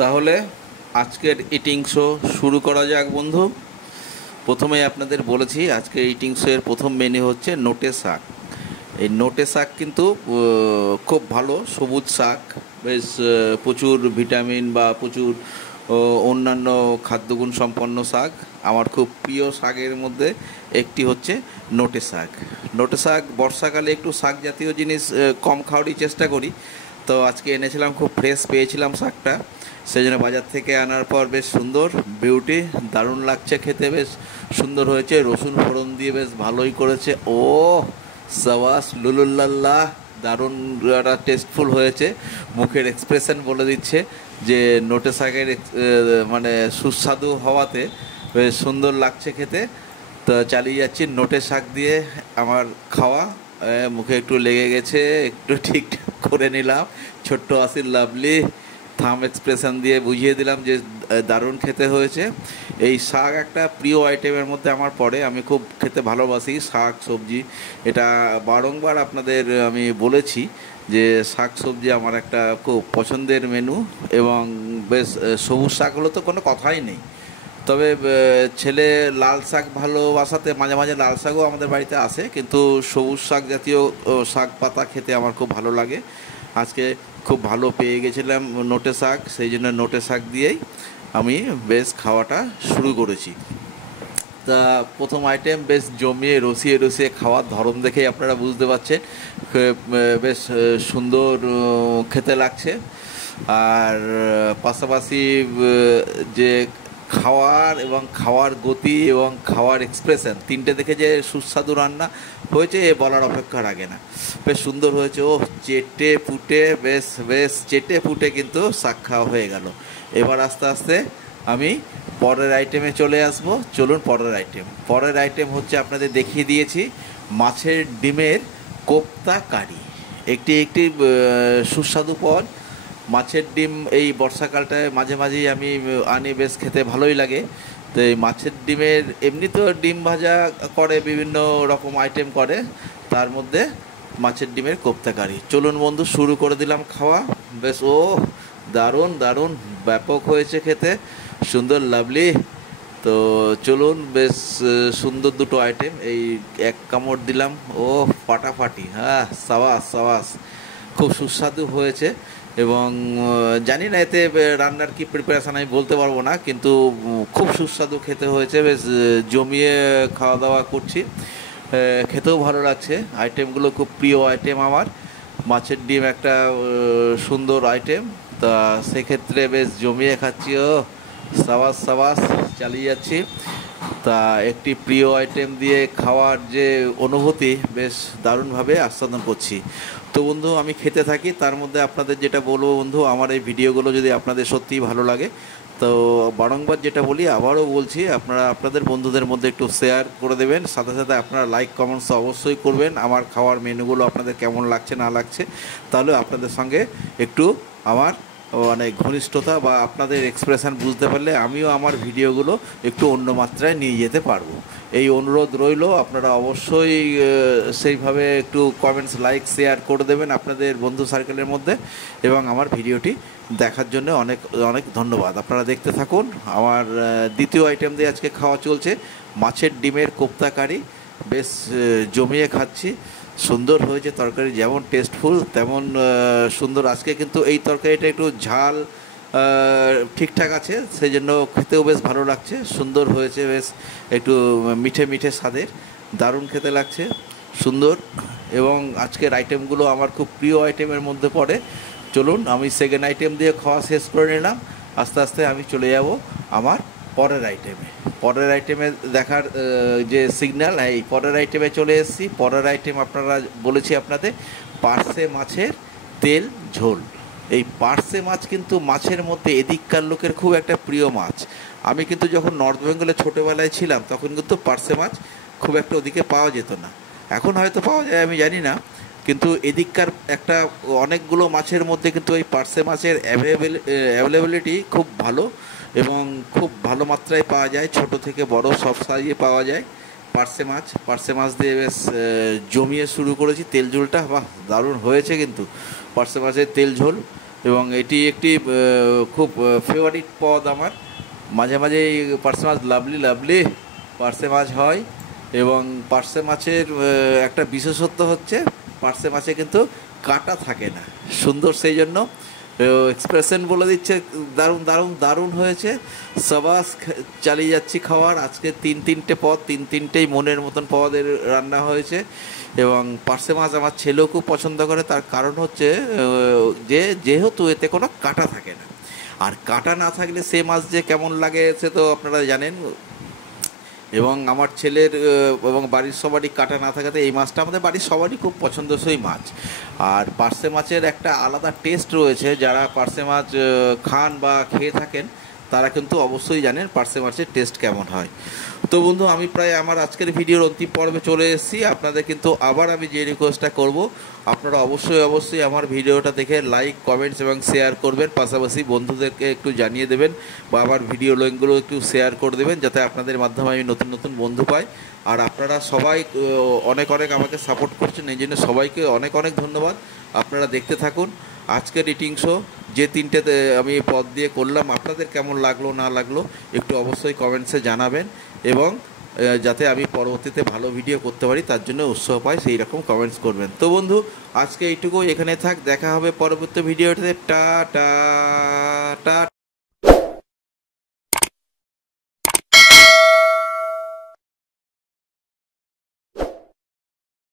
তাহলে আজকের eating show শুরু করা যাক বন্ধু। প্রথমেই আপনাদের বলেছি আজকের ইটিং শো এর প্রথম মেনু হচ্ছে নোটে শাক। এই নোটে শাক কিন্তু খুব ভালো সবুজ শাক, বেশ প্রচুর ভিটামিন বা প্রচুর অন্যান্য খাদ্যগুণ সম্পন্ন শাক। আমার খুব প্রিয় শাকের মধ্যে একটি হচ্ছে নোটে শাক। নোটে শাক বর্ষাকালে একটু শাক জাতীয় জিনিস কম খাওয়ারই চেষ্টা করি, তো আজকে এনেছিলাম, খুব ফ্রেশ পেয়েছিলাম শাকটা, সেই জন্য বাজার থেকে আনার পর বেশ সুন্দর বিউটি, দারুণ লাগছে খেতে, বেশ সুন্দর হয়েছে, রসুন ফোড়ন দিয়ে বেশ ভালোই করেছে। ও সাবাস লুলুল্লাল্লাহ, দারুণ একটা টেস্টফুল হয়েছে। মুখের এক্সপ্রেশন বলে দিচ্ছে যে নোটে শাকের মানে সুস্বাদু হওয়াতে বেশ সুন্দর লাগছে খেতে। তো চালিয়ে যাচ্ছি নোটে শাক দিয়ে আমার খাওয়া। মুখে একটু লেগে গেছে, একটু ঠিকঠাক করে নিলাম, ছোট্ট আসির লাভলি থাম এক্সপ্রেশন দিয়ে বুঝিয়ে দিলাম যে দারুণ খেতে হয়েছে। এই শাক একটা প্রিয় আইটেমের মধ্যে আমার পড়ে, আমি খুব খেতে ভালোবাসি শাক সবজি। এটা বারংবার আপনাদের আমি বলেছি যে শাক সবজি আমার একটা খুব পছন্দের মেনু, এবং বেশ সবুজ শাক হলে তো কোনো কথাই নেই। তবে ছেলে লাল শাক ভালোবাসাতে মাঝে মাঝে লাল শাকও আমাদের বাড়িতে আসে, কিন্তু সবুজ শাক জাতীয় শাক পাতা খেতে আমার খুব ভালো লাগে। আজকে খুব ভালো পেয়ে গেছিলাম নোটে শাক, সেই জন্য নোটে শাক দিয়েই আমি বেশ খাওয়াটা শুরু করেছি। তা প্রথম আইটেম বেশ জমিয়ে রসিয়ে রসিয়ে খাওয়ার ধরন দেখেই আপনারা বুঝতে পারছেন বেশ সুন্দর খেতে লাগছে। আর পাশাপাশি যে খাওয়ার এবং খাওয়ার গতি এবং খাওয়ার এক্সপ্রেশন, তিনটে দেখে যে সুস্বাদু রান্না হয়েছে এ বলার অপেক্ষা রাখে না। বেশ সুন্দর হয়েছে, ও চেটে পুটে বেশ বেশ চেটে পুটে কিন্তু শাক খাওয়া হয়ে গেল। এবার আস্তে আস্তে আমি পরের আইটেমে চলে আসব। চলুন পরের আইটেম হচ্ছে আপনাদের দেখিয়ে দিয়েছি মাছের ডিমের কোপ্তা কারি। একটি একটি সুস্বাদু পদ। মাছের ডিম এই বর্ষাকালটায় মাঝে মাঝেই আমি আনি, বেশ খেতে ভালোই লাগে। তো এই মাছের ডিমের এমনি তো ডিম ভাজা করে, বিভিন্ন রকম আইটেম করে, তার মধ্যে মাছের ডিমের কোপ্তা কারি। চলুন বন্ধু শুরু করে দিলাম খাওয়া। বেশ দারুণ দারুণ ব্যাপক হয়েছে খেতে, সুন্দর লাভলি। তো চলুন, বেশ সুন্দর দুটো আইটেম, এই এক কামড় দিলাম, ফাটাফাটি, হ্যাঁ সাবাস সাবাস, খুব সুস্বাদু হয়েছে। এবং জানি না এতে রান্নার কি প্রিপারেশান আমি বলতে পারবো না, কিন্তু খুব সুস্বাদু খেতে হয়েছে, বেশ জমিয়ে খাওয়া দাওয়া করছি, খেতেও ভালো লাগছে। আইটেমগুলো খুব প্রিয় আইটেম আমার। মাছের ডিম একটা সুন্দর আইটেম, তা সেক্ষেত্রে বেশ জমিয়ে খাচ্ছি। সাবাস সাবাস, চালিয়ে যাচ্ছি। তা একটি প্রিয় আইটেম দিয়ে খাওয়ার যে অনুভূতি বেশ দারুণভাবে আস্বাদন করছি। তো বন্ধু আমি খেতে থাকি, তার মধ্যে আপনাদের যেটা বলবো বন্ধু, আমার এই ভিডিওগুলো যদি আপনাদের সত্যিই ভালো লাগে, তো বারংবার যেটা বলি আবারও বলছি, আপনারা আপনাদের বন্ধুদের মধ্যে একটু শেয়ার করে দেবেন, সাথে সাথে আপনারা লাইক কমেন্টস অবশ্যই করবেন। আমার খাওয়ার মেনুগুলো আপনাদের কেমন লাগছে না লাগছে, তাহলে আপনাদের সঙ্গে একটু আমার মানে ঘনিষ্ঠতা বা আপনাদের এক্সপ্রেশন বুঝতে পারলে আমিও আমার ভিডিওগুলো একটু অন্য মাত্রায় নিয়ে যেতে পারবো। এই অনুরোধ রইল, আপনারা অবশ্যই সেইভাবে একটু কমেন্টস লাইক শেয়ার করে দেবেন আপনাদের বন্ধু সার্কেলের মধ্যে, এবং আমার ভিডিওটি দেখার জন্য অনেক অনেক ধন্যবাদ। আপনারা দেখতে থাকুন। আমার দ্বিতীয় আইটেম দিয়ে আজকে খাওয়া চলছে মাছের ডিমের কোপ্তা কারি। বেশ জমিয়ে খাচ্ছি, সুন্দর হয়েছে তরকারি, যেমন টেস্টফুল তেমন সুন্দর। আজকে কিন্তু এই তরকারিটা একটু ঝাল ঠিকঠাক আছে, সেই জন্য খেতেও বেশ ভালো লাগছে, সুন্দর হয়েছে, বেশ একটু মিঠে মিঠে স্বাদের, দারুণ খেতে লাগছে, সুন্দর। এবং আজকের আইটেমগুলো আমার খুব প্রিয় আইটেমের মধ্যে পড়ে। চলুন আমি সেকেন্ড আইটেম দিয়ে খাওয়া শেষ করে নিলাম, আস্তে আস্তে আমি চলে যাব আমার পরের আইটেমে দেখার যে সিগন্যাল, এই পরের আইটেমে চলে এসেছি। পরের আইটেম আপনারা বলেছি আপনাদের পার্শে মাছের তেল ঝোল। এই পার্শে মাছ কিন্তু মাছের মধ্যে এদিককার লোকের খুব একটা প্রিয় মাছ। আমি কিন্তু যখন নর্থ বেঙ্গলে ছোটোবেলায় ছিলাম তখন কিন্তু পার্শে মাছ খুব একটা ওদিকে পাওয়া যেত না, এখন হয়তো পাওয়া যায় আমি জানি না, কিন্তু এদিককার একটা অনেকগুলো মাছের মধ্যে কিন্তু এই পার্শে মাছের অ্যাভেলেবিলিটি খুব ভালো, এবং খুব ভালো মাত্রায় পাওয়া যায়, ছোট থেকে বড় সব সাইজে পাওয়া যায় পার্শে মাছ দিয়ে বেশ জমিয়ে শুরু করেছি তেল ঝোলটা। বাহ দারুণ হয়েছে কিন্তু পার্শে মাছের তেল ঝোল। এবং এটি একটি খুব ফেভারিট পদ আমার। মাঝে মাঝে এই পার্সে মাছ লাভলি লাভলি পার্সে মাছ হয়। এবং পার্সে মাছের একটা বিশেষত্ব হচ্ছে পার্সে মাছে কিন্তু কাঁটা থাকে না, সুন্দর সেই জন্য এক্সপ্রেশন বলে দিচ্ছে দারুণ দারুণ দারুণ হয়েছে। সবাস চালিয়ে যাচ্ছি খাওয়ার। আজকে তিনটে পদ, তিনটেই মনের মতন পদের রান্না হয়েছে। এবং পার্সে মাছ আমার ছেলেও খুব পছন্দ করে, তার কারণ হচ্ছে যেহেতু এতে কোনো কাঁটা থাকে না। আর কাঁটা না থাকলে সে মাছ যে কেমন লাগে সে তো আপনারা জানেন। এবং আমার ছেলের এবং বাড়ির সবারই কাঁটা না থাকাতে এই মাছটা আমাদের বাড়ির সবারই খুব পছন্দসই মাছ। আর পার্সে মাছের একটা আলাদা টেস্ট রয়েছে, যারা পার্সে মাছ খান বা খেয়ে থাকেন তারা কিন্তু অবশ্যই জানেন পার্সে মাছের টেস্ট কেমন হয়। তো বন্ধু, আমি প্রায় আমার আজকের ভিডিওর অন্তিম পর্বে চলে এসেছি। আপনাদের কিন্তু আবার আমি যে রিকোয়েস্টটা করব, আপনারা অবশ্যই আমার ভিডিওটা দেখে লাইক, কমেন্টস এবং শেয়ার করবেন। পাশাপাশি বন্ধুদেরকে একটু জানিয়ে দেবেন বা আমার ভিডিও লিঙ্কগুলো একটু শেয়ার করে দেবেন, যাতে আপনাদের মাধ্যমে আমি নতুন নতুন বন্ধু পাই। আর আপনারা সবাই অনেক আমাকে সাপোর্ট করছেন, এই জন্য সবাইকে অনেক ধন্যবাদ। আপনারা দেখতে থাকুন আজকের ইটিং শো। যে তিনটেতে আমি পদ দিয়ে করলাম, আপনাদের কেমন লাগলো না লাগলো একটু অবশ্যই কমেন্টসে জানাবেন। এবং যাতে আমি পরবর্তীতে ভালো ভিডিও করতে পারি তার জন্য উৎসাহ পাই, সেই রকম কমেন্টস করবেন। তো বন্ধু, আজকে এইটুকু, এখানে থাক। দেখা হবে পরবর্তী ভিডিওতে। টা টা টা।